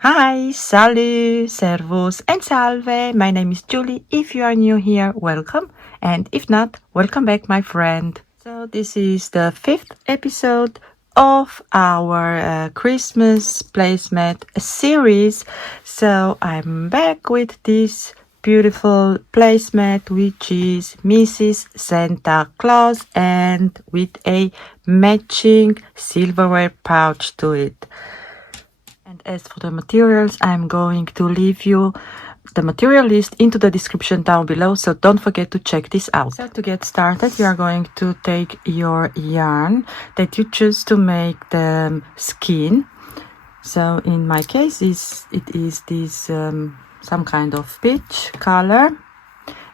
Hi, salut, servus and salve. My name is Julie. If you are new here, welcome. And if not, welcome back, my friend. So this is the 5th episode of our Christmas placemat series. So I'm back with this beautiful placemat, which is Mrs. Santa Claus, and with a matching silverware pouch to it. And as for the materials, I'm going to leave you the material list into the description down below, so don't forget to check this out. So to get started, you are going to take your yarn that you choose to make the skin. So in my case, it is this some kind of peach color,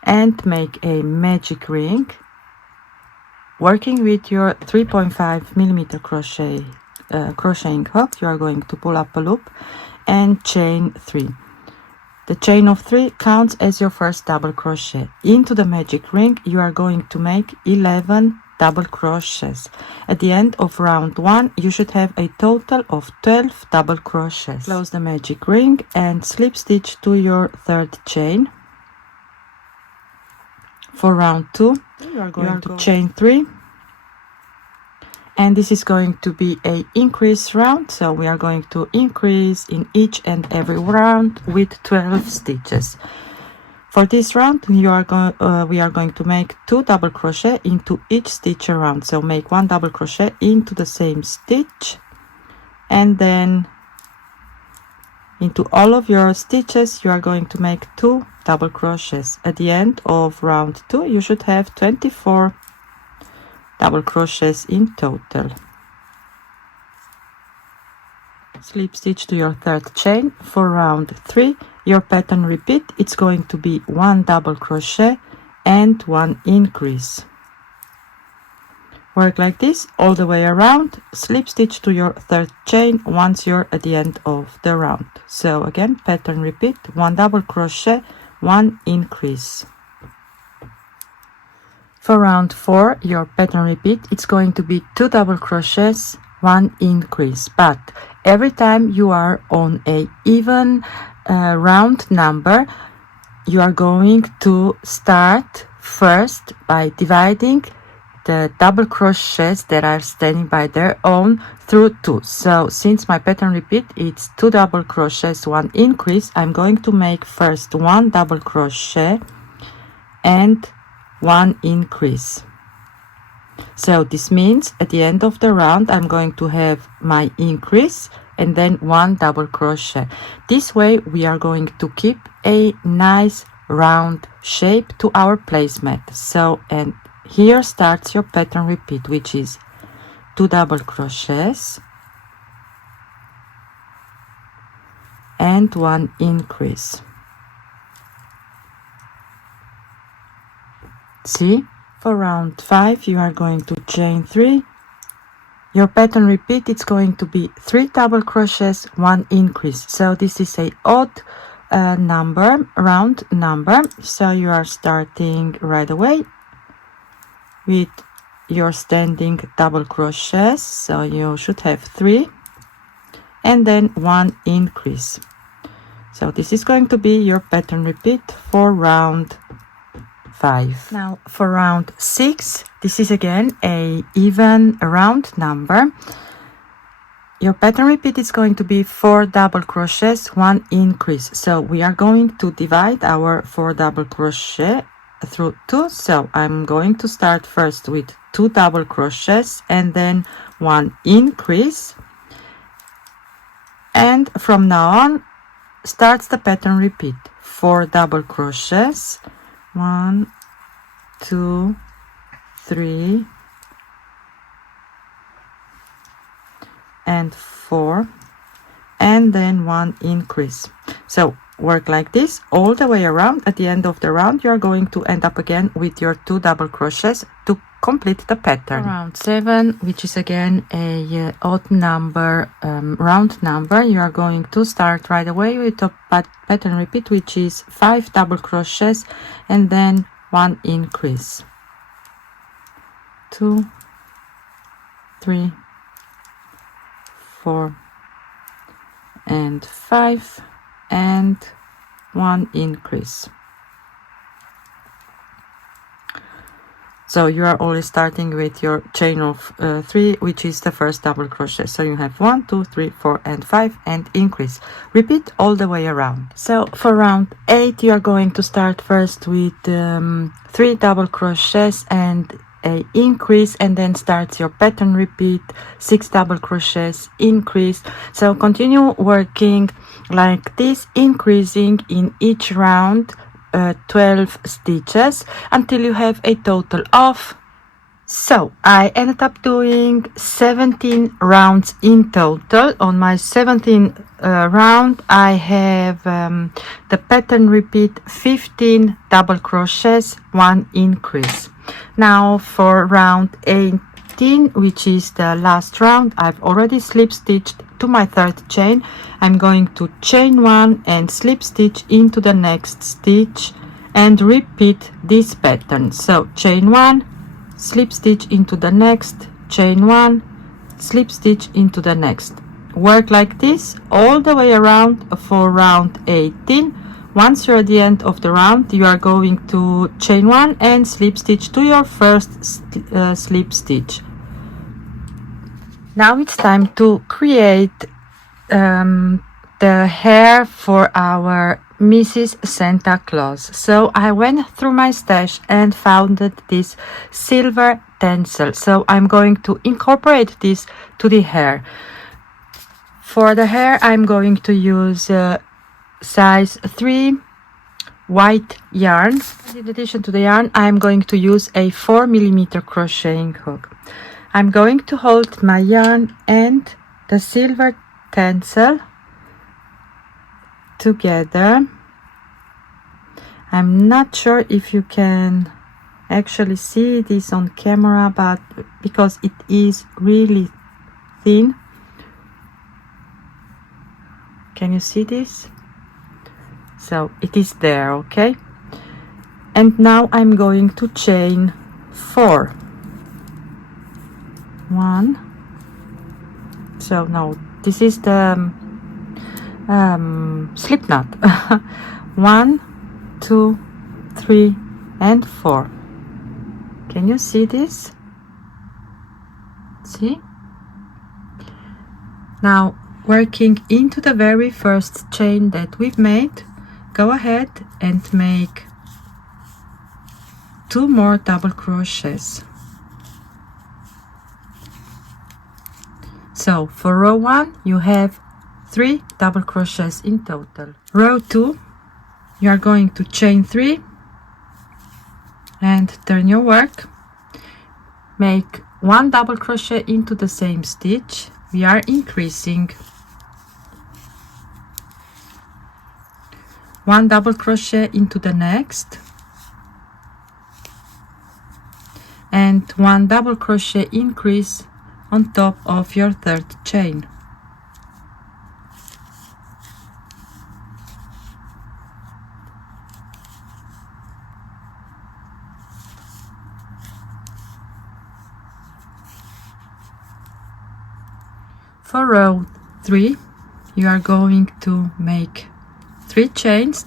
and make a magic ring working with your 3.5 millimeter crocheting hook. You are going to pull up a loop and chain 3. The chain of 3 counts as your first double crochet. Into the magic ring you are going to make 11 double crochets. At the end of round 1 you should have a total of 12 double crochets. Close the magic ring and slip stitch to your third chain. For round 2 you are going to chain 3, and this is going to be a increase round, so we are going to increase in each and every round with 12 stitches. For this round we are going to make 2 double crochet into each stitch around, so make 1 double crochet into the same stitch, and then into all of your stitches you are going to make 2 double crochets. At the end of round 2 you should have 24 double crochets in total. Slip stitch to your third chain. For round 3 your pattern repeat, it's going to be 1 double crochet and 1 increase. Work like this all the way around. Slip stitch to your third chain once you're at the end of the round. So again, pattern repeat, 1 double crochet, 1 increase. For round 4 your pattern repeat, it's going to be 2 double crochets, 1 increase, but every time you are on a even round number you are going to start first by dividing the double crochets that are standing by their own through 2. So since my pattern repeat it's 2 double crochets, 1 increase, I'm going to make first 1 double crochet and 1 increase. So this means at the end of the round I'm going to have my increase and then 1 double crochet. This way we are going to keep a nice round shape to our placemat. So, and here starts your pattern repeat, which is 2 double crochets and 1 increase. See, for round 5 you are going to chain 3. Your pattern repeat, it's going to be 3 double crochets, 1 increase. So this is a odd number, round number, so you are starting right away with your standing double crochets, so you should have 3 and then 1 increase. So this is going to be your pattern repeat for round 5. Now for round 6, this is again a even round number. Your pattern repeat is going to be 4 double crochets, 1 increase. So we are going to divide our 4 double crochet through 2. So I'm going to start first with 2 double crochets and then 1 increase, and from now on starts the pattern repeat. 4 double crochets, 1, 2, 3 and 4, and then 1 increase. So work like this all the way around. At the end of the round you are going to end up again with your 2 double crochets to complete the pattern. Round 7, which is again a odd number, round number, you are going to start right away with a pattern repeat, which is 5 double crochets and then 1 increase. 2, 3, 4 and 5 and 1 increase. So you are always starting with your chain of 3, which is the first double crochet. So you have 1, 2, 3, 4 and 5 and increase. Repeat all the way around. So for round 8 you are going to start first with 3 double crochets and a increase, and then start your pattern repeat, 6 double crochets, increase. So continue working like this, increasing in each round 12 stitches until you have a total of, so I ended up doing 17 rounds in total. On my 17th round I have the pattern repeat, 15 double crochets, 1 increase. Now for round 18, which is the last round, I've already slip stitched to my 3rd chain. I'm going to chain 1 and slip stitch into the next stitch and repeat this pattern. So chain 1, slip stitch into the next, chain 1, slip stitch into the next. Work like this all the way around for round 18. Once you're at the end of the round, you are going to chain 1 and slip stitch to your first slip stitch. Now it's time to create the hair for our Mrs. Santa Claus. So I went through my stash and found this silver tencel. So I'm going to incorporate this to the hair. For the hair I'm going to use size 3 white yarn. In addition to the yarn, I'm going to use a 4mm crocheting hook. I'm going to hold my yarn and the silver tencel together. I'm not sure if you can actually see this on camera, but because it is really thin. Can you see this? So it is there, okay? And now I'm going to chain 4. 1. So now this is the slip knot. 1, 2, 3 and 4. Can you see this? See? Now working into the very first chain that we've made, go ahead and make 2 more double crochets. So for row 1 you have 3 double crochets in total. Row 2 you are going to chain 3 and turn your work, make 1 double crochet into the same stitch. We are increasing, 1 double crochet into the next and 1 double crochet increase on top of your 3rd chain. For row 3 you are going to make 3 chains,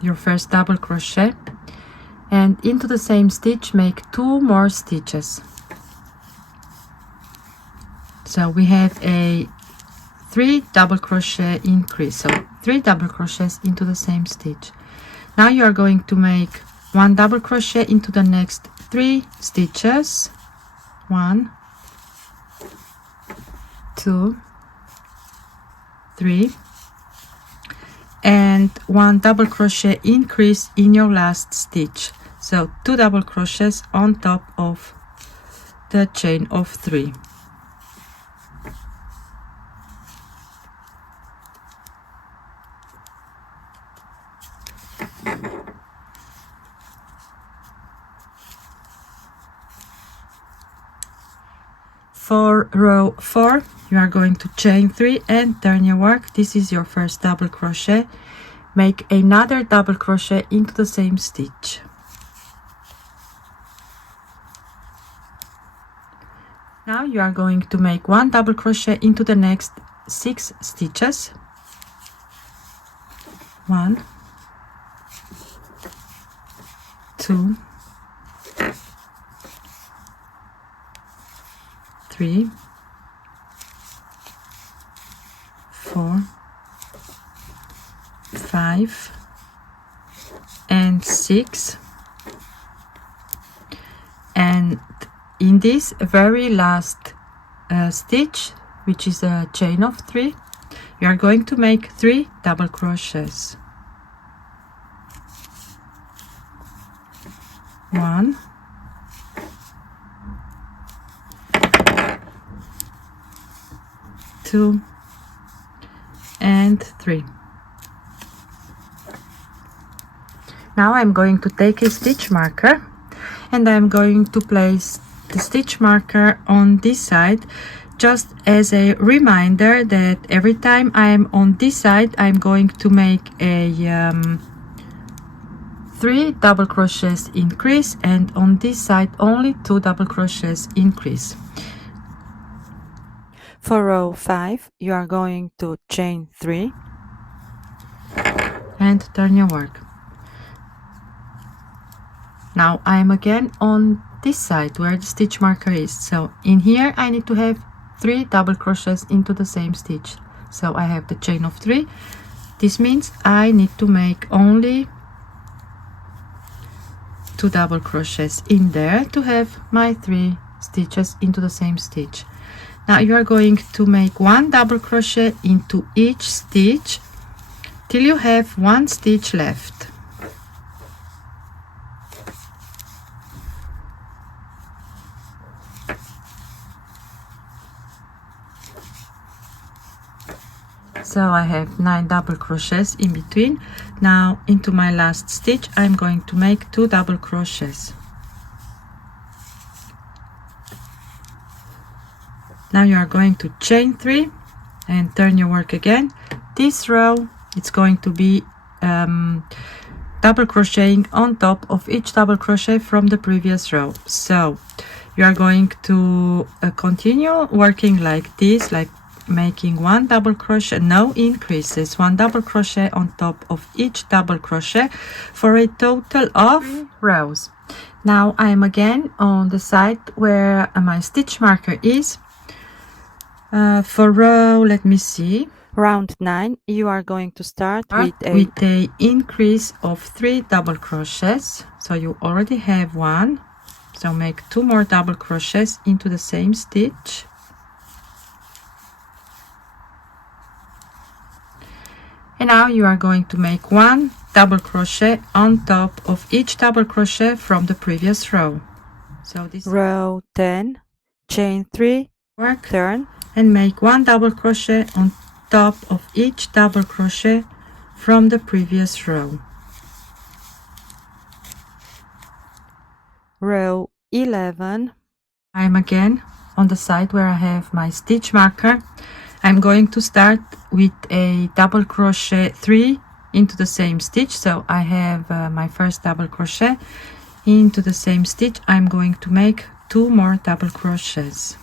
your first double crochet, and into the same stitch make 2 more stitches. So we have a 3 double crochet increase, so 3 double crochets into the same stitch. Now you are going to make 1 double crochet into the next 3 stitches. 1, 2, 3, and 1 double crochet increase in your last stitch. So 2 double crochets on top of the chain of 3. For row 4 you are going to chain 3 and turn your work. This is your first double crochet. Make another double crochet into the same stitch. Now you are going to make 1 double crochet into the next 6 stitches. 1, 2, 3, 4, 5 and 6, and in this very last stitch, which is a chain of 3, you are going to make 3 double crochets. 1, 2 and 3. Now I'm going to take a stitch marker and I'm going to place the stitch marker on this side, just as a reminder that every time I'm on this side I'm going to make a 3 double crochets increase, and on this side only 2 double crochets increase. For row 5 you are going to chain 3 and turn your work. Now I'm again on this side where the stitch marker is, so in here I need to have 3 double crochets into the same stitch. So I have the chain of 3. This means I need to make only 2 double crochets in there to have my 3 stitches into the same stitch. Now you are going to make 1 double crochet into each stitch till you have 1 stitch left. So I have 9 double crochets in between. Now into my last stitch I'm going to make 2 double crochets. Now you are going to chain 3 and turn your work again. This row it's going to be double crocheting on top of each double crochet from the previous row. So you are going to continue working like this, like making 1 double crochet, no increases, 1 double crochet on top of each double crochet for a total of 3 rows. Now I am again on the side where my stitch marker is. For row, let me see, round 9 you are going to start with a increase of 3 double crochets. So you already have 1, so make 2 more double crochets into the same stitch. And now you are going to make 1 double crochet on top of each double crochet from the previous row. So this row 10, chain 3, work, turn, and make 1 double crochet on top of each double crochet from the previous row. Row 11, I'm again on the side where I have my stitch marker. I'm going to start with a double crochet 3 into the same stitch. So I have my first double crochet into the same stitch. I'm going to make 2 more double crochets.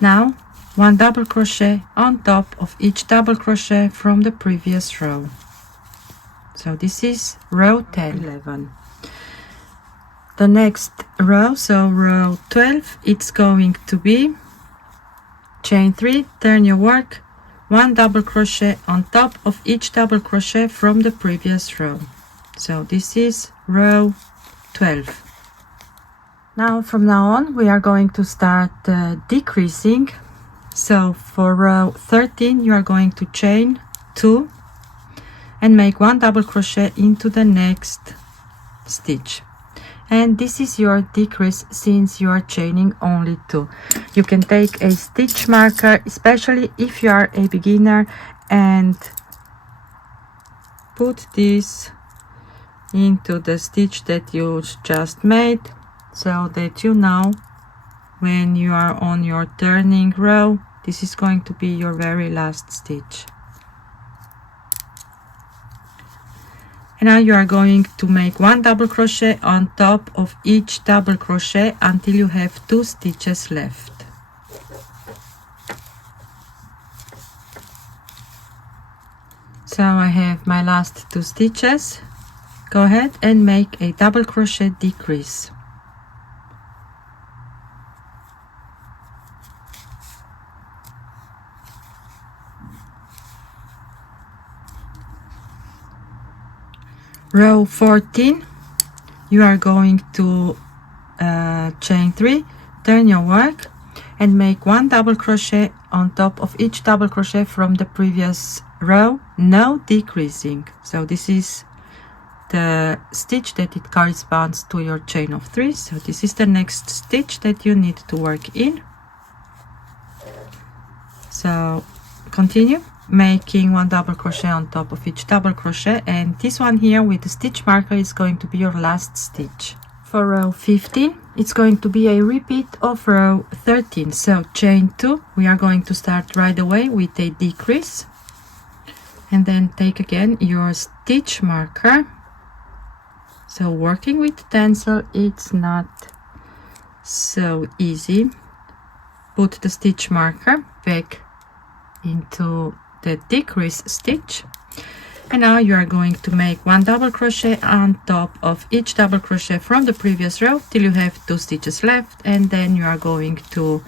Now 1 double crochet on top of each double crochet from the previous row. So this is row 10, 11. The next row, so row 12, it's going to be chain 3, turn your work, 1 double crochet on top of each double crochet from the previous row. So this is row 12. Now from now on we are going to start decreasing. So for row 13 you are going to chain 2 and make 1 double crochet into the next stitch. And this is your decrease since you are chaining only 2. You can take a stitch marker, especially if you are a beginner, and put this into the stitch that you just made, so that you know when you are on your turning row, this is going to be your very last stitch. And now you are going to make 1 double crochet on top of each double crochet until you have 2 stitches left. So I have my last 2 stitches. Go ahead and make a double crochet decrease. Row 14, you are going to chain 3, turn your work and make 1 double crochet on top of each double crochet from the previous row, no decreasing. So this is the stitch that it corresponds to your chain of 3. So this is the next stitch that you need to work in. So continue making 1 double crochet on top of each double crochet, and this one here with the stitch marker is going to be your last stitch. For row 15, it's going to be a repeat of row 13. So chain 2, we are going to start right away with a decrease, and then take again your stitch marker. So working with stencil, it's not so easy. Put the stitch marker back into the decrease stitch, and now you are going to make 1 double crochet on top of each double crochet from the previous row till you have 2 stitches left, and then you are going to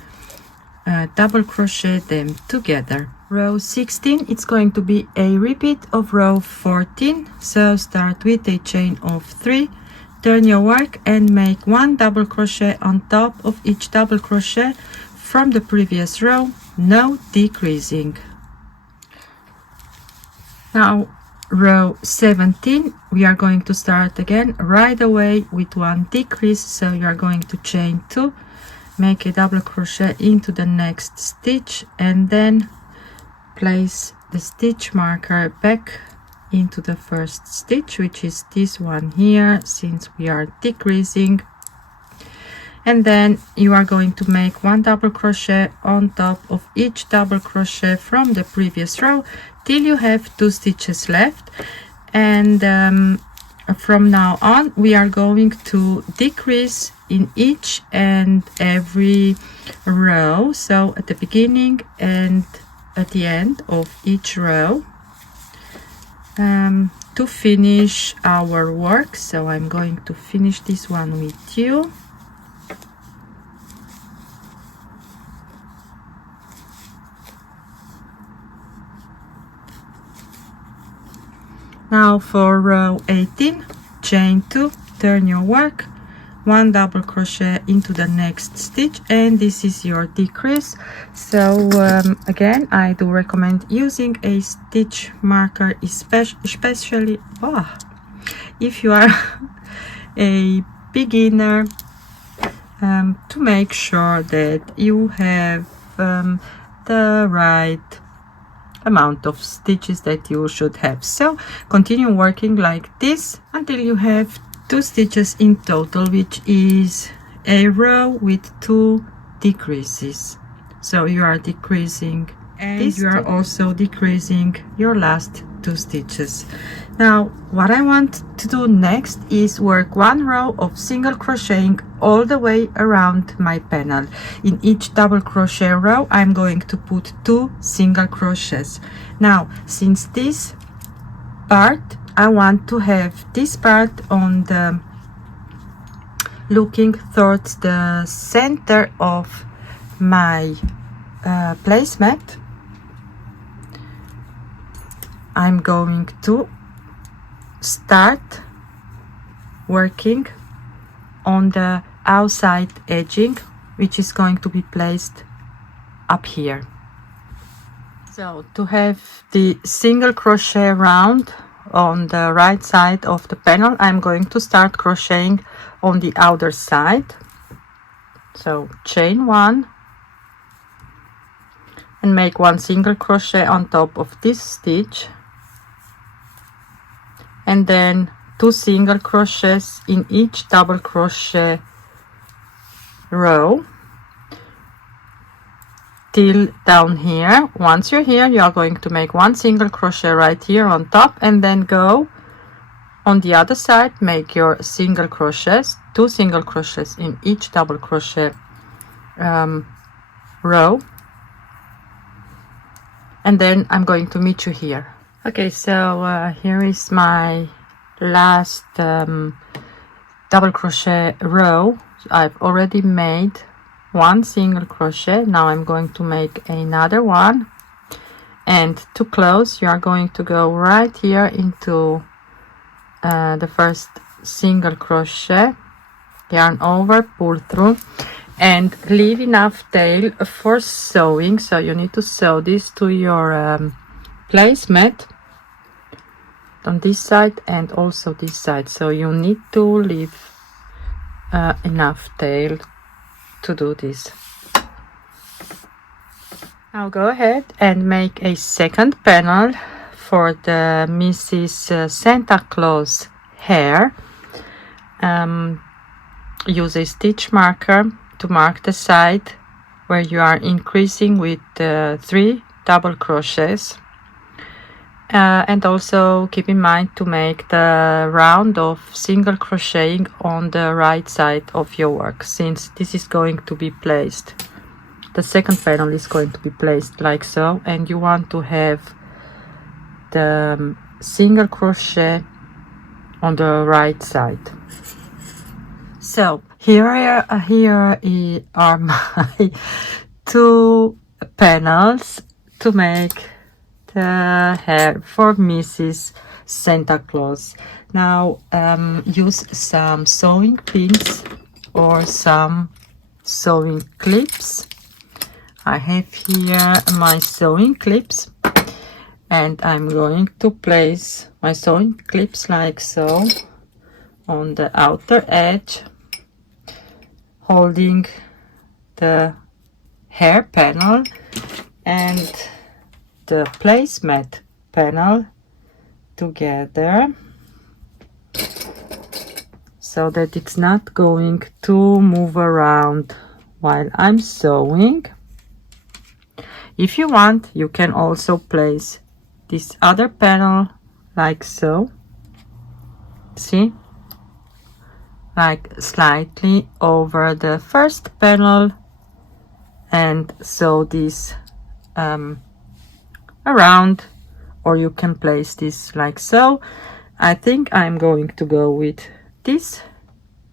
double crochet them together. Row 16, it's going to be a repeat of row 14. So start with a chain of 3, turn your work and make 1 double crochet on top of each double crochet from the previous row, no decreasing. Now row 17, we are going to start again right away with 1 decrease. So you are going to chain 2, make a double crochet into the next stitch, and then place the stitch marker back into the first stitch, which is this one here, since we are decreasing. And then you are going to make 1 double crochet on top of each double crochet from the previous row till you have 2 stitches left. And from now on we are going to decrease in each and every row, so at the beginning and at the end of each row, to finish our work. So I'm going to finish this one with you. Now for row 18, chain 2, turn your work, 1 double crochet into the next stitch, and this is your decrease. So again, I do recommend using a stitch marker, especially if you are a beginner, to make sure that you have the right amount of stitches that you should have. So continue working like this until you have 2 stitches in total, which is a row with 2 decreases. So you are decreasing and you are also decreasing your last 2 stitches. Now what I want to do next is work 1 row of single crocheting all the way around my panel. In each double crochet row I'm going to put 2 single crochets. Now since this part, I want to have this part on the looking towards the center of my placemat, I'm going to start working on the outside edging, which is going to be placed up here. So to have the single crochet round on the right side of the panel, I'm going to start crocheting on the outer side. So chain 1 and make 1 single crochet on top of this stitch, and then 2 single crochets in each double crochet row till down here. Once you're here, you are going to make 1 single crochet right here on top, and then go on the other side, make your single crochets, 2 single crochets in each double crochet row, and then I'm going to meet you here. Okay, so here is my last double crochet row. I've already made one single crochet. Now I'm going to make another one, and to close you are going to go right here into the first single crochet, yarn over, pull through, and leave enough tail for sewing. So you need to sew this to your placemat on this side and also this side, so you need to leave enough tail to do this. Now go ahead and make a second panel for the Mrs. Santa Claus hair. Use a stitch marker to mark the side where you are increasing with 3 double crochets. And also keep in mind to make the round of single crocheting on the right side of your work, since this is going to be placed, the second panel is going to be placed like so, and you want to have the single crochet on the right side. So here are my 2 panels to make the hair for Mrs. Santa Claus. Now use some sewing pins or some sewing clips. I have here my sewing clips, and I'm going to place my sewing clips like so on the outer edge, holding the hair panel and the placemat panel together, so that it's not going to move around while I'm sewing. If you want, you can also place this other panel like so, see, like slightly over the first panel, and sew this around, or you can place this like so. I think I'm going to go with this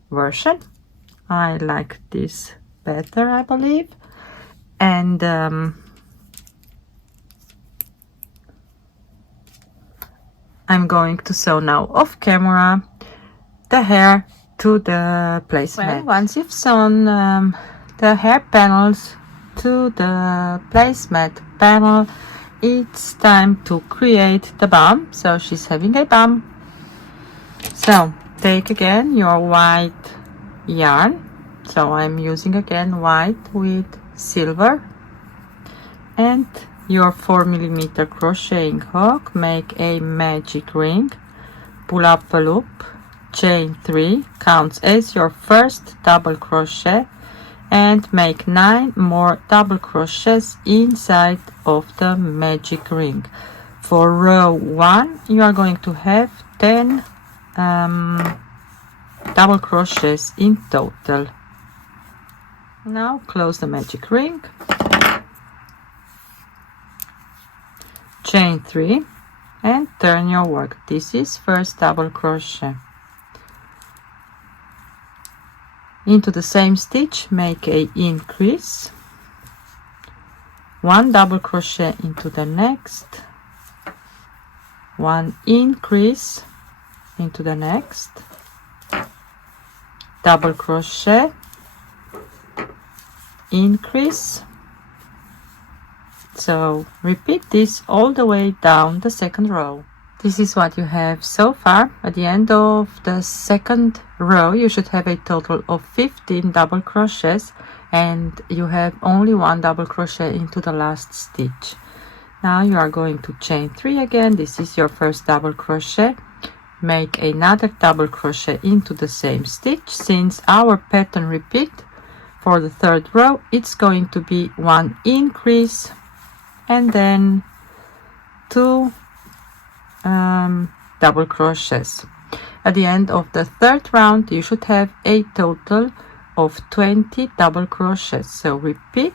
version. I like this better, I believe. And I'm going to sew now off camera the hair to the placemat. Well, once you've sewn the hair panels to the placemat panel, it's time to create the bum. So she's having a bum. So take again your white yarn. So I'm using again white with silver, and your 4mm crocheting hook. Make a magic ring, pull up a loop, chain 3, counts as your first double crochet, and make 9 more double crochets inside of the magic ring. For row 1 you are going to have 10 double crochets in total. Now close the magic ring, chain 3 and turn your work. This is first double crochet. Into the same stitch make a increase, 1 double crochet into the next, 1 increase into the next, double crochet, increase. So repeat this all the way down the second row. This is what you have so far. At the end of the second row you should have a total of 15 double crochets, and you have only 1 double crochet into the last stitch. Now you are going to chain 3 again. This is your first double crochet. Make another double crochet into the same stitch. Since our pattern repeat for the third row, it's going to be 1 increase and then 2 double crochets. At the end of the third round you should have a total of 20 double crochets. So repeat,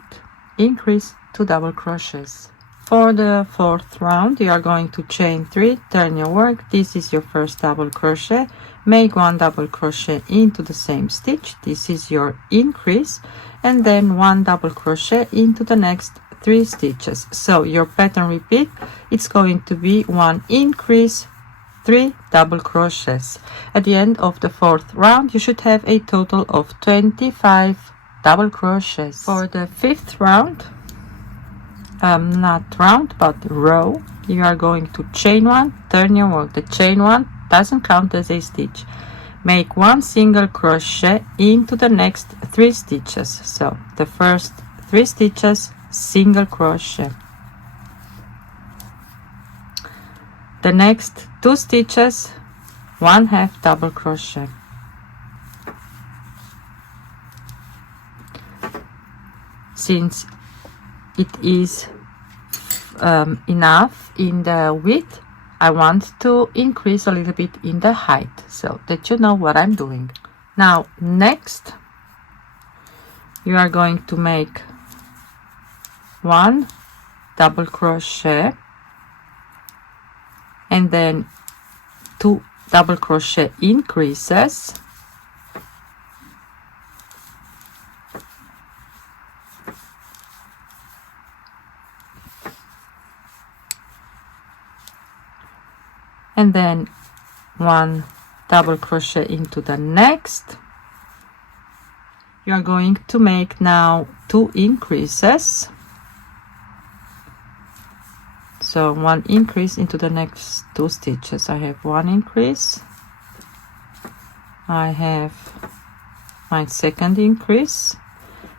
increase, 2 double crochets. For the fourth round, you are going to chain 3, turn your work. This is your first double crochet. Make 1 double crochet into the same stitch. This is your increase, and then 1 double crochet into the next 3 stitches. So your pattern repeat, it's going to be 1 increase, 3 double crochets. At the end of the fourth round, you should have a total of 25 double crochets. For the fifth round, not round but row, you are going to chain 1, turn your work. The chain 1 doesn't count as a stitch. Make 1 single crochet into the next 3 stitches. So the first 3 stitches, single crochet. The next 2 stitches, 1/2 double crochet. Since it is enough in the width, I want to increase a little bit in the height so that you know what I'm doing. Now next, you are going to make 1 double crochet and then 2 double crochet increases, and then 1 double crochet into the next. You are going to make now 2 increases, so 1 increase into the next 2 stitches. I have 1 increase, I have my second increase,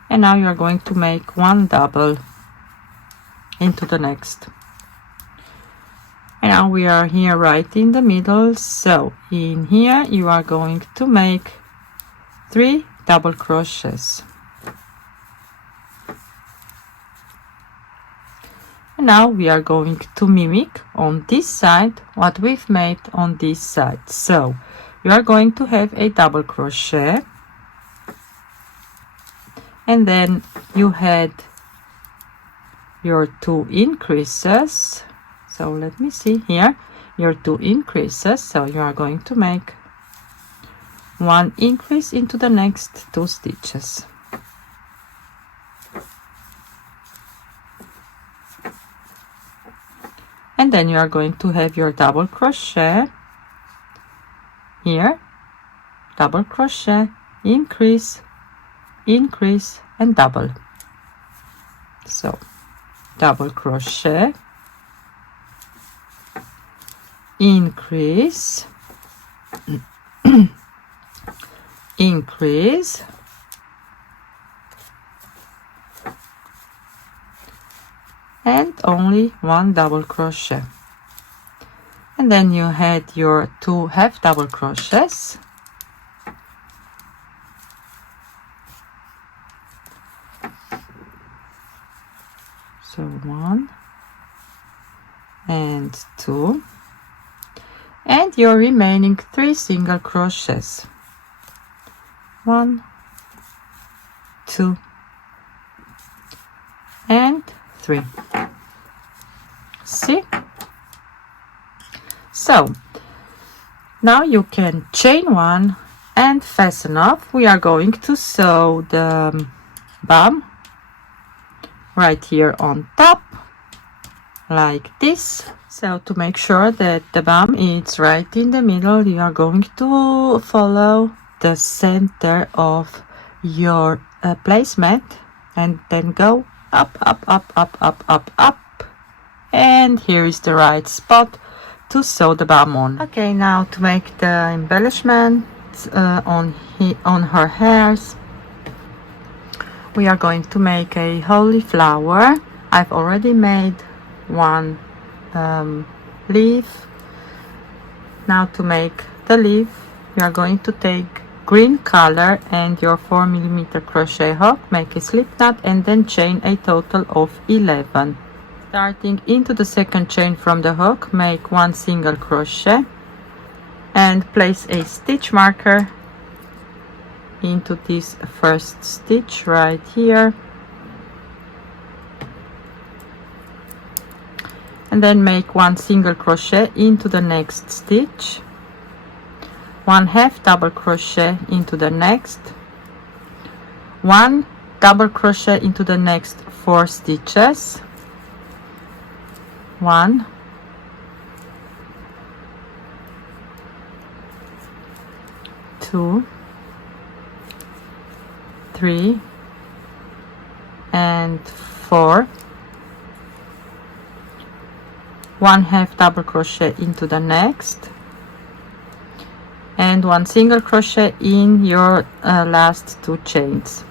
and now you are going to make 1 double into the next. And now we are here right in the middle, so in here you are going to make 3 double crochets. And now we are going to mimic on this side what we've made on this side. So you are going to have a double crochet, and then you had your 2 increases. So let me see here, your 2 increases. So you are going to make 1 increase into the next 2 stitches. And then you are going to have your double crochet here, double crochet, increase, increase, and double. So double crochet, increase, increase, and only 1 double crochet. And then you had your 2 half double crochets, so 1 and 2, and your remaining 3 single crochets, 1, 2, and 3. See? So now you can chain 1 and fasten off. We are going to sew the bum right here on top like this. So to make sure that the bum is right in the middle, you are going to follow the center of your placemat and then go up, up, up, up, up, up, up, and here is the right spot to sew the bum on. Okay, now to make the embellishment on her hairs, we are going to make a holy flower. I've already made 1 leaf. Now to make the leaf, you are going to take green color and your 4mm crochet hook, make a slip knot, and then chain a total of 11. Starting into the second chain from the hook, make 1 single crochet and place a stitch marker into this first stitch right here, and then make 1 single crochet into the next stitch, 1 half double crochet into the next, 1 double crochet into the next 4 stitches, 1, 2, 3, and 4, 1 half double crochet into the next, and 1 single crochet in your last 2 chains.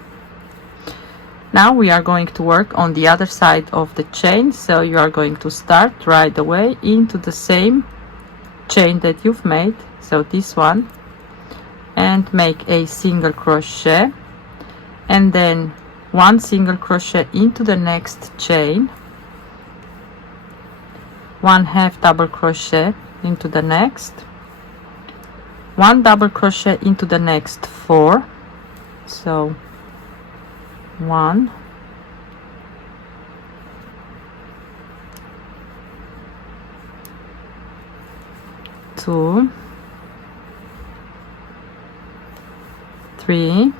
Now we are going to work on the other side of the chain, so you are going to start right away into the same chain that you've made, so this one, and make a single crochet, and then 1 single crochet into the next chain, 1 half double crochet into the next, 1 double crochet into the next 4, so 1, 2, 3,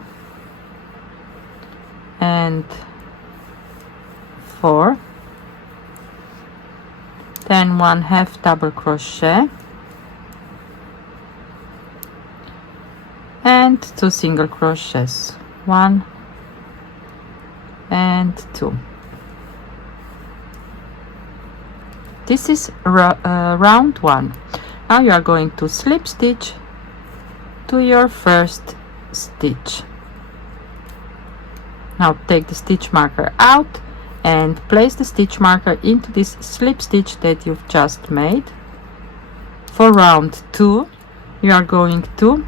and 4, then 1 half double crochet and 2 single crochets, 1 and 2. This is round 1. Now you are going to slip stitch to your first stitch. Now take the stitch marker out and place the stitch marker into this slip stitch that you've just made. For round 2 you are going to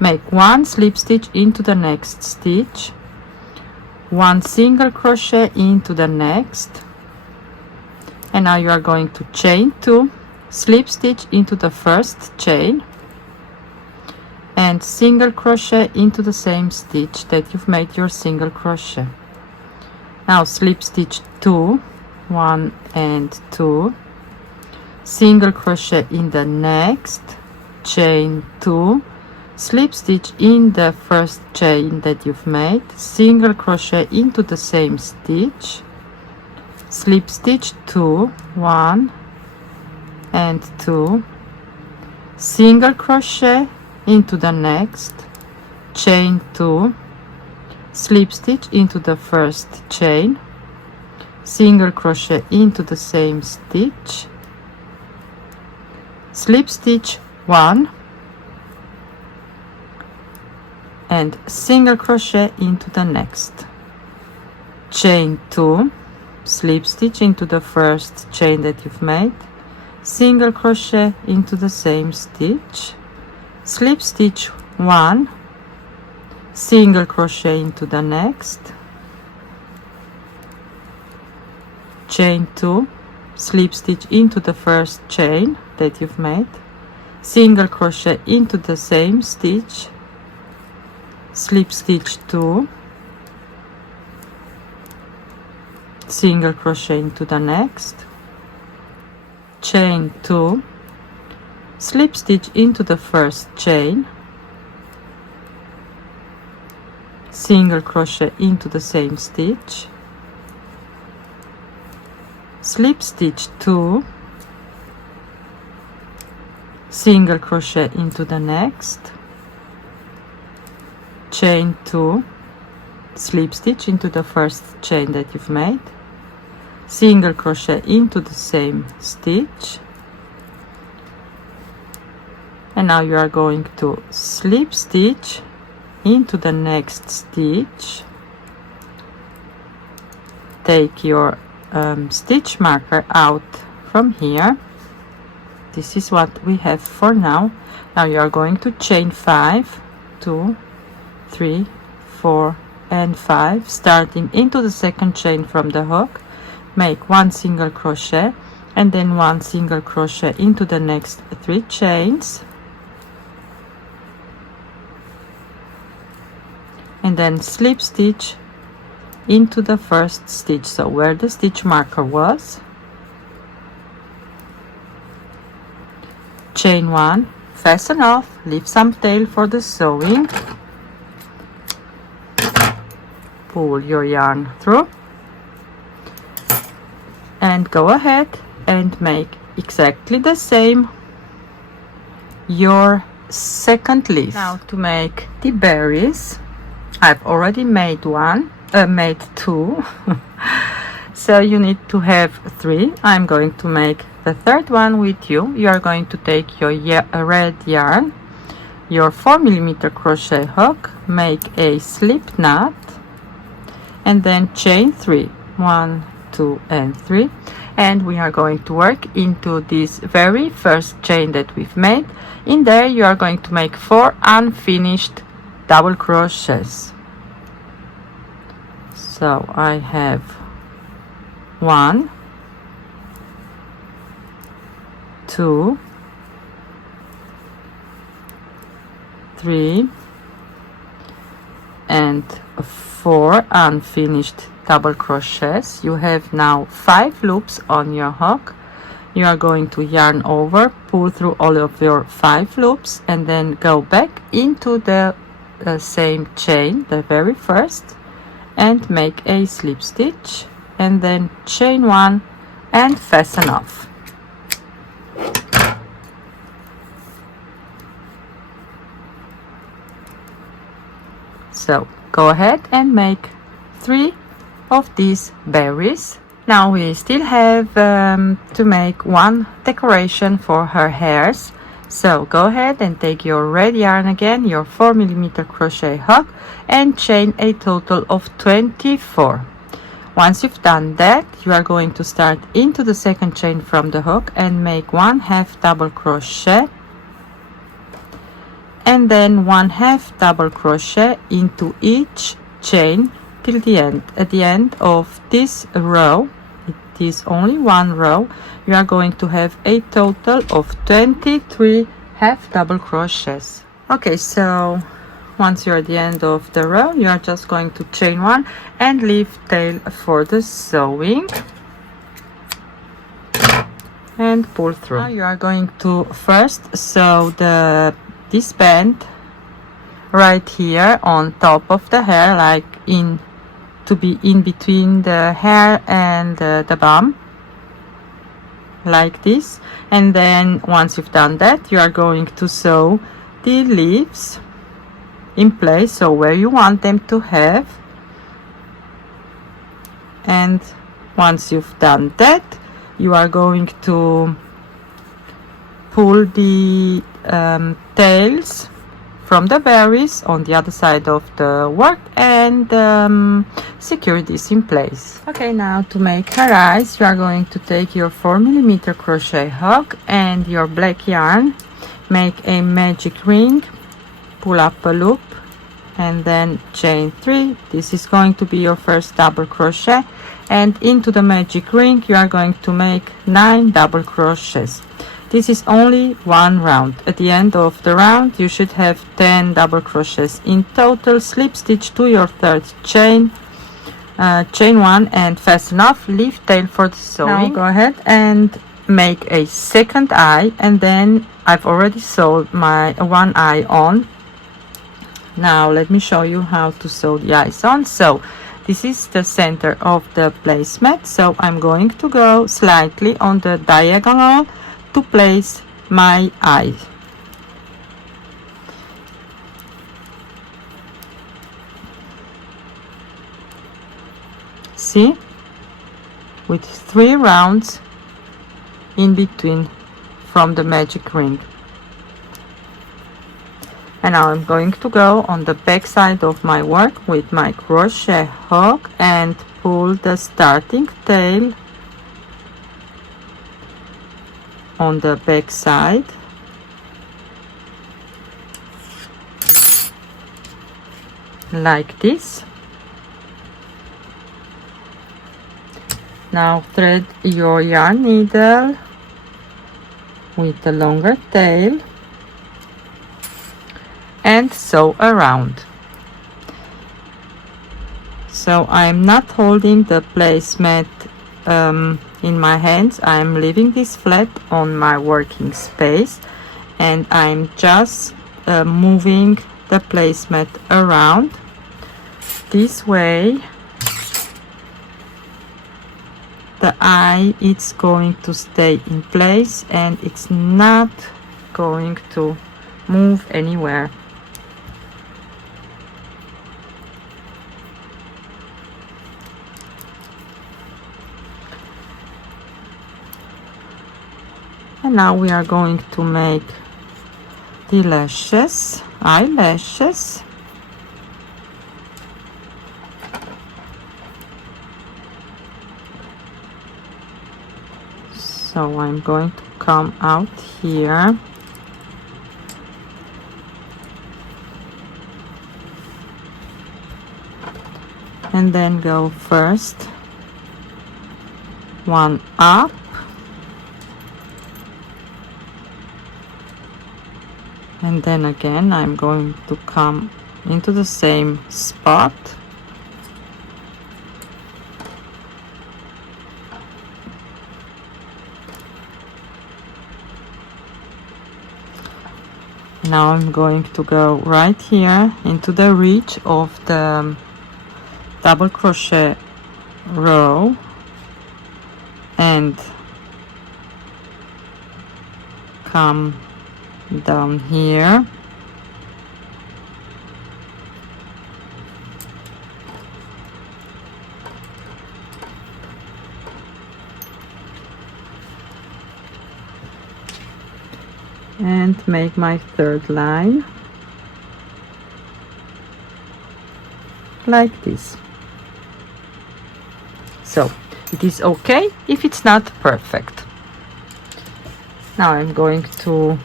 make 1 slip stitch into the next stitch, 1 single crochet into the next, and now you are going to chain 2, slip stitch into the first chain, and single crochet into the same stitch that you've made your single crochet. Now slip stitch 2, 1 and 2, single crochet in the next, chain 2, slip stitch in the first chain that you've made, single crochet into the same stitch, slip stitch 2, 1 and 2, single crochet into the next, chain 2, slip stitch into the first chain, single crochet into the same stitch, slip stitch 1 and single crochet into the next, chain 2, slip stitch into the first chain that you've made, single crochet into the same stitch, slip stitch 1, single crochet into the next, chain 2, slip stitch into the first chain that you've made, single crochet into the same stitch, slip stitch 2, single crochet into the next, chain 2, slip stitch into the first chain, single crochet into the same stitch, slip stitch 2, single crochet into the next, chain 2, slip stitch into the first chain that you've made, single crochet into the same stitch, and now you are going to slip stitch into the next stitch, take your stitch marker out from here. This is what we have for now. Now you are going to chain 5, 2, 3, 4 and 5, starting into the second chain from the hook, make 1 single crochet and then 1 single crochet into the next 3 chains, and then slip stitch into the first stitch, so where the stitch marker was, chain 1, fasten off, leave some tail for the sewing, pull your yarn through, and go ahead and make exactly the same your second leaf. Now to make the berries, I've already made two so you need to have 3. I'm going to make the third one with you. You are going to take your red yarn, your 4mm crochet hook, make a slip knot, and then chain 3, 1, 2 and 3, and we are going to work into this very first chain that we've made. In there you are going to make 4 unfinished double crochets. So I have 1, 2, 3 and 4 unfinished double crochets. You have now 5 loops on your hook. You are going to yarn over, pull through all of your 5 loops, and then go back into the same chain, the very first, and make a slip stitch, and then chain 1 and fasten off. So go ahead and make 3 of these berries. Now we still have to make one decoration for her hairs. So go ahead and take your red yarn again, your 4mm crochet hook, and chain a total of 24. Once you've done that, you are going to start into the second chain from the hook and make 1/2 double crochet, and then 1/2 double crochet into each chain till the end. At the end of this row, it is only one row, you are going to have a total of 23 half double crochets. Okay, so once you're at the end of the row, you are just going to chain 1 and leave tail for the sewing and pull through. Now you are going to first sew this band right here on top of the hair, like to be in between the hair and the bum, like this. And then once you've done that, you are going to sew the leaves in place, so where you want them to have. And once you've done that, you are going to pull the tails from the berries on the other side of the work and secure this in place. Okay, now to make her eyes, you are going to take your 4mm crochet hook and your black yarn, make a magic ring, pull up a loop, and then chain 3. This is going to be your first double crochet, and into the magic ring you are going to make 9 double crochets. This is only one round. At the end of the round you should have 10 double crochets in total. Slip stitch to your third chain, chain 1 and fasten off, leave tail for the sewing. Now go ahead and make a second eye, and then I've already sewed my one eye on. Now let me show you how to sew the eyes on. So this is the center of the placemat, so I'm going to go slightly on the diagonal to place my eye. See, with 3 rounds in between from the magic ring. And now I'm going to go on the back side of my work with my crochet hook and pull the starting tail on the back side, like this. Now thread your yarn needle with the longer tail and sew around. So I'm not holding the placemat in my hands, I'm leaving this flat on my working space, and I'm just moving the placemat around this way. The eye is going to stay in place and it's not going to move anywhere. And now we are going to make the lashes, eyelashes. So I'm going to come out here and then go first one up, and then again I'm going to come into the same spot. Now I'm going to go right here into the reach of the double crochet row and come down here and make my third line like this. So it is okay if it's not perfect. Now I'm going to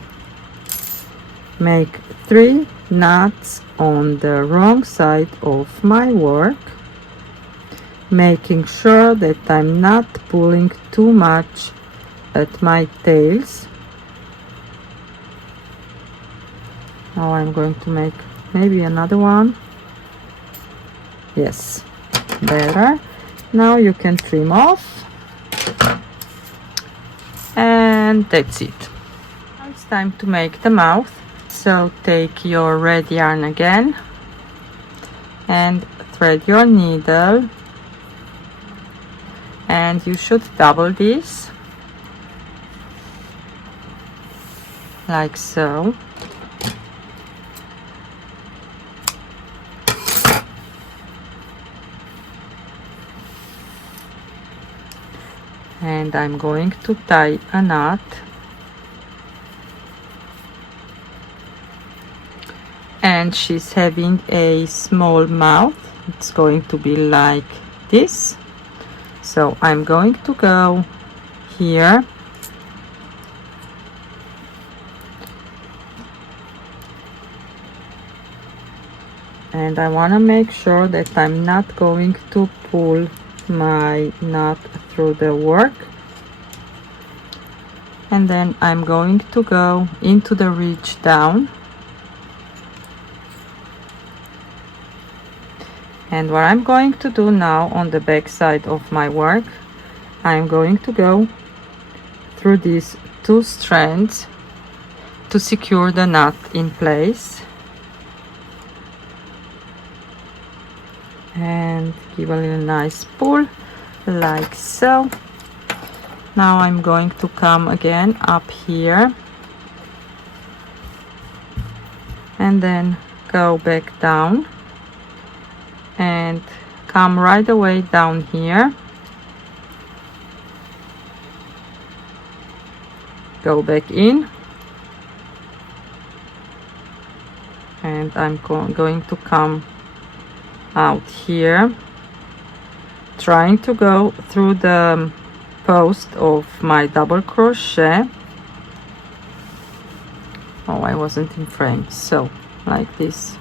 make 3 knots on the wrong side of my work, making sure that I'm not pulling too much at my tails. Now I'm going to make maybe another one. Yes, better. Now you can trim off, and that's it. Now it's time to make the mouth. So take your red yarn again and thread your needle, and you should double this like so. And I'm going to tie a knot, and she's having a small mouth. It's going to be like this. So I'm going to go here and I want to make sure that I'm not going to pull my knot through the work, and then I'm going to go into the reach down, and what I'm going to do now on the back side of my work, I'm going to go through these 2 strands to secure the knot in place and give a little nice pull like so. Now I'm going to come again up here and then go back down and come right away down here, go back in, and I'm going to come out here, trying to go through the post of my double crochet. Oh, I wasn't in frame, so like this.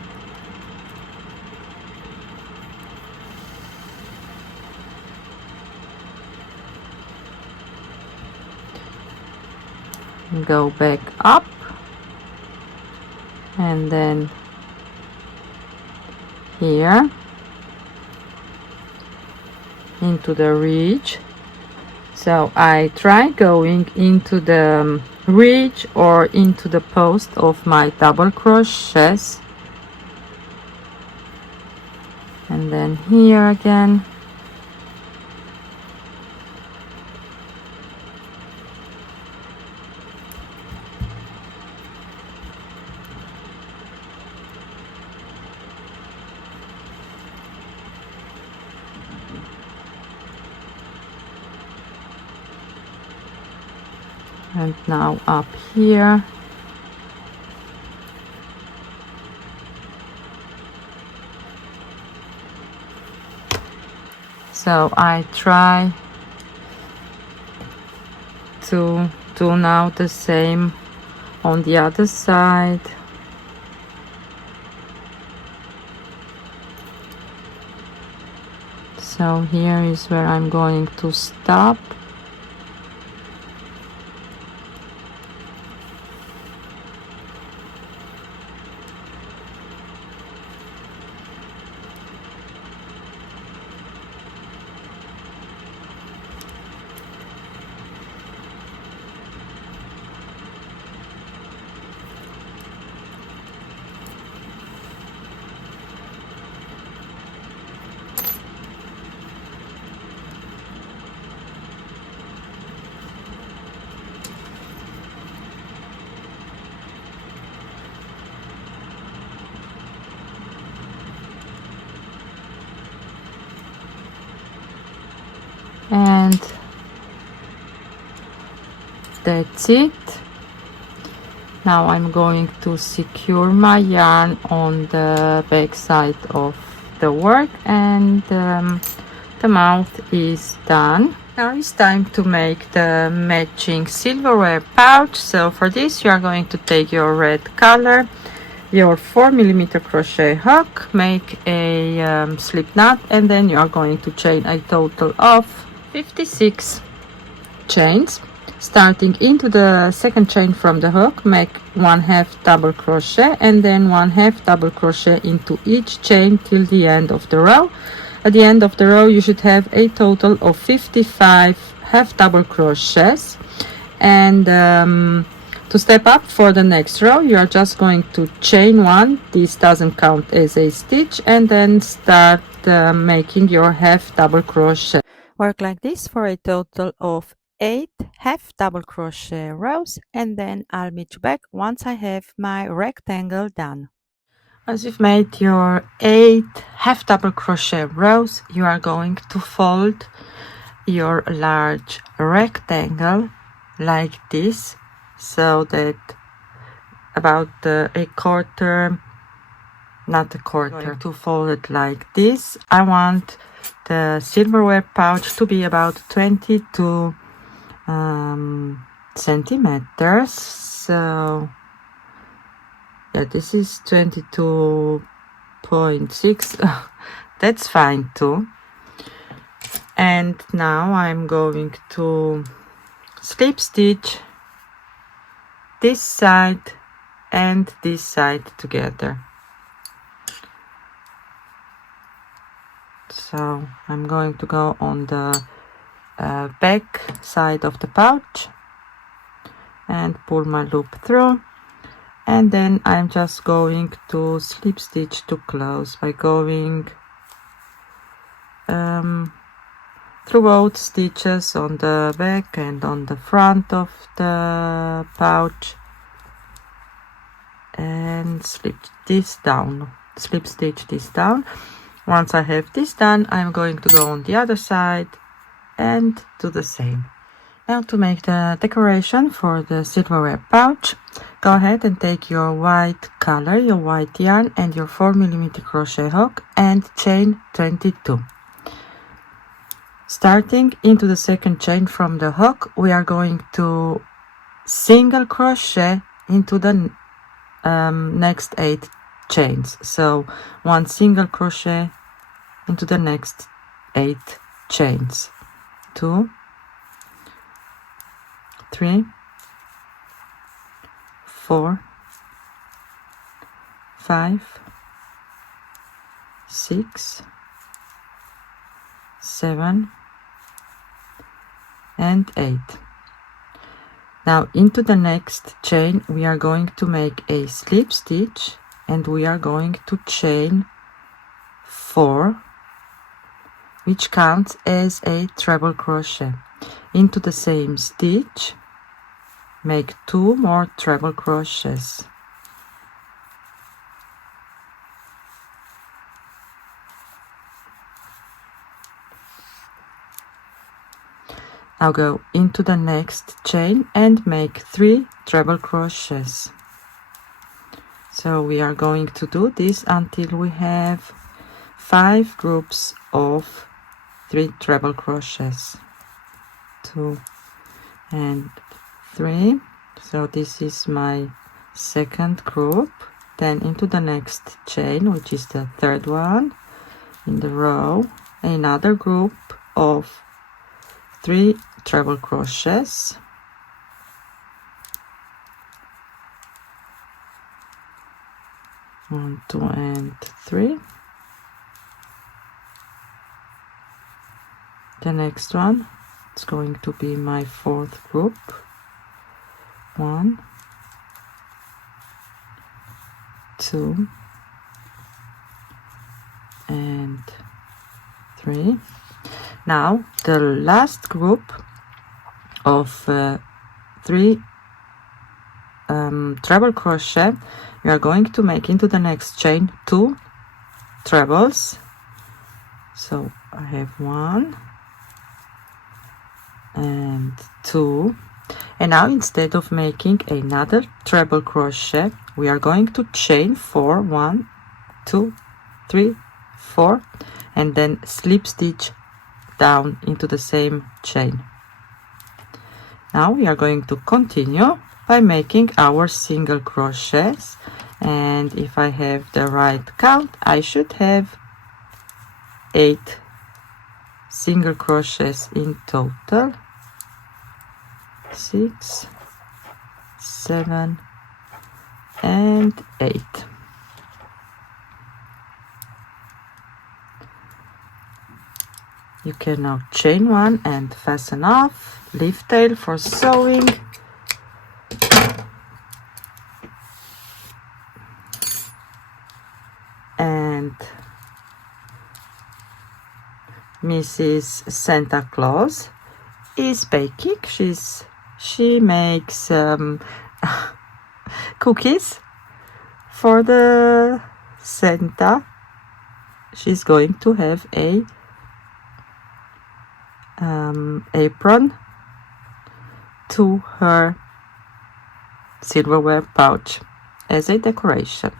Go back up and then here into the reach. So I try going into the ridge or into the post of my double crochets, and then here again. And now up here. So I try to do now the same on the other side. So here is where I'm going to stop. And that's it. Now I'm going to secure my yarn on the back side of the work, and the mouth is done. Now it's time to make the matching silverware pouch. So for this you are going to take your red color, your 4mm crochet hook, make a slip knot, and then you are going to chain a total of 56 chains. Starting into the second chain from the hook, make 1/2 double crochet and then 1/2 double crochet into each chain till the end of the row. At the end of the row you should have a total of 55 half double crochets, and to step up for the next row you are just going to chain one. This doesn't count as a stitch, and then start making your half double crochet. Work like this for a total of 8 half double crochet rows, and then I'll meet you back once I have my rectangle done. Once you've made your 8 half double crochet rows, you are going to fold your large rectangle like this, so that about a quarter, not a quarter, to fold it like this. I want the silverware pouch to be about 22 centimeters. So yeah, this is 22.6. That's fine too. And now I'm going to slip stitch this side and this side together. So I'm going to go on the back side of the pouch and pull my loop through, and then I'm just going to slip stitch to close by going through both stitches on the back and on the front of the pouch, and slip stitch this down. Once I have this done, I'm going to go on the other side and do the same. Now to make the decoration for the silverware pouch, go ahead and take your white color, your white yarn, and your 4mm crochet hook and chain 22. Starting into the second chain from the hook, we are going to single crochet into the next 8 chains. So one single crochet into the next 8 chains. 2, 3, 4, 5, 6, 7, and 8. Now into the next chain we are going to make a slip stitch, and we are going to chain 4, which counts as a treble crochet. Into the same stitch make 2 more treble crochets. Now go into the next chain and make 3 treble crochets. So we are going to do this until we have 5 groups of 3 treble crochets. 2 and 3. So this is my second group. Then into the next chain, which is the third one in the row, another group of 3 treble crochets. 1, 2 and 3. The next one is going to be my 4th group. 1, 2 and 3. Now the last group of 3 treble crochet, we are going to make into the next chain 2 trebles. So I have 1 and 2, and now instead of making another treble crochet, we are going to chain 4, 1, 2, 3, 4, and then slip stitch down into the same chain. Now we are going to continue by making our single crochets, and if I have the right count, I should have 8 single crochets in total. 6, 7 and 8. You can now chain 1 and fasten off, leaf tail for sewing, and Mrs. Santa Claus is baking. She makes cookies for the Santa. She's going to have a apron to her silverware pouch as a decoration.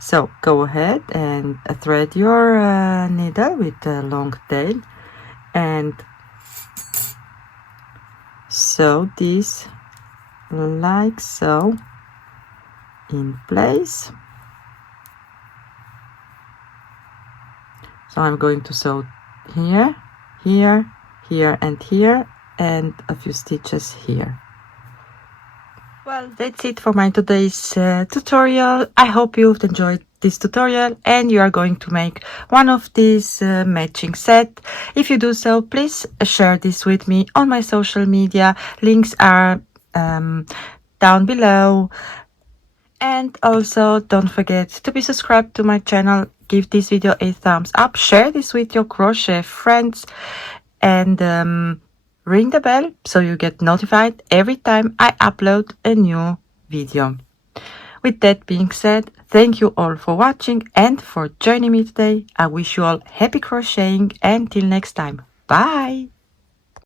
So go ahead and thread your needle with a long tail and sew this like so in place. So I'm going to sew here, here, here and here, and a few stitches here. Well, that's it for my today's tutorial. I hope you've enjoyed this tutorial and you are going to make one of these matching set. If you do so, please share this with me on my social media. Links are down below. And also don't forget to be subscribed to my channel. Give this video a thumbs up. Share this with your crochet friends. And ring the bell so you get notified every time I upload a new video. With that being said, thank you all for watching and for joining me today. I wish you all happy crocheting. Until next time. Bye!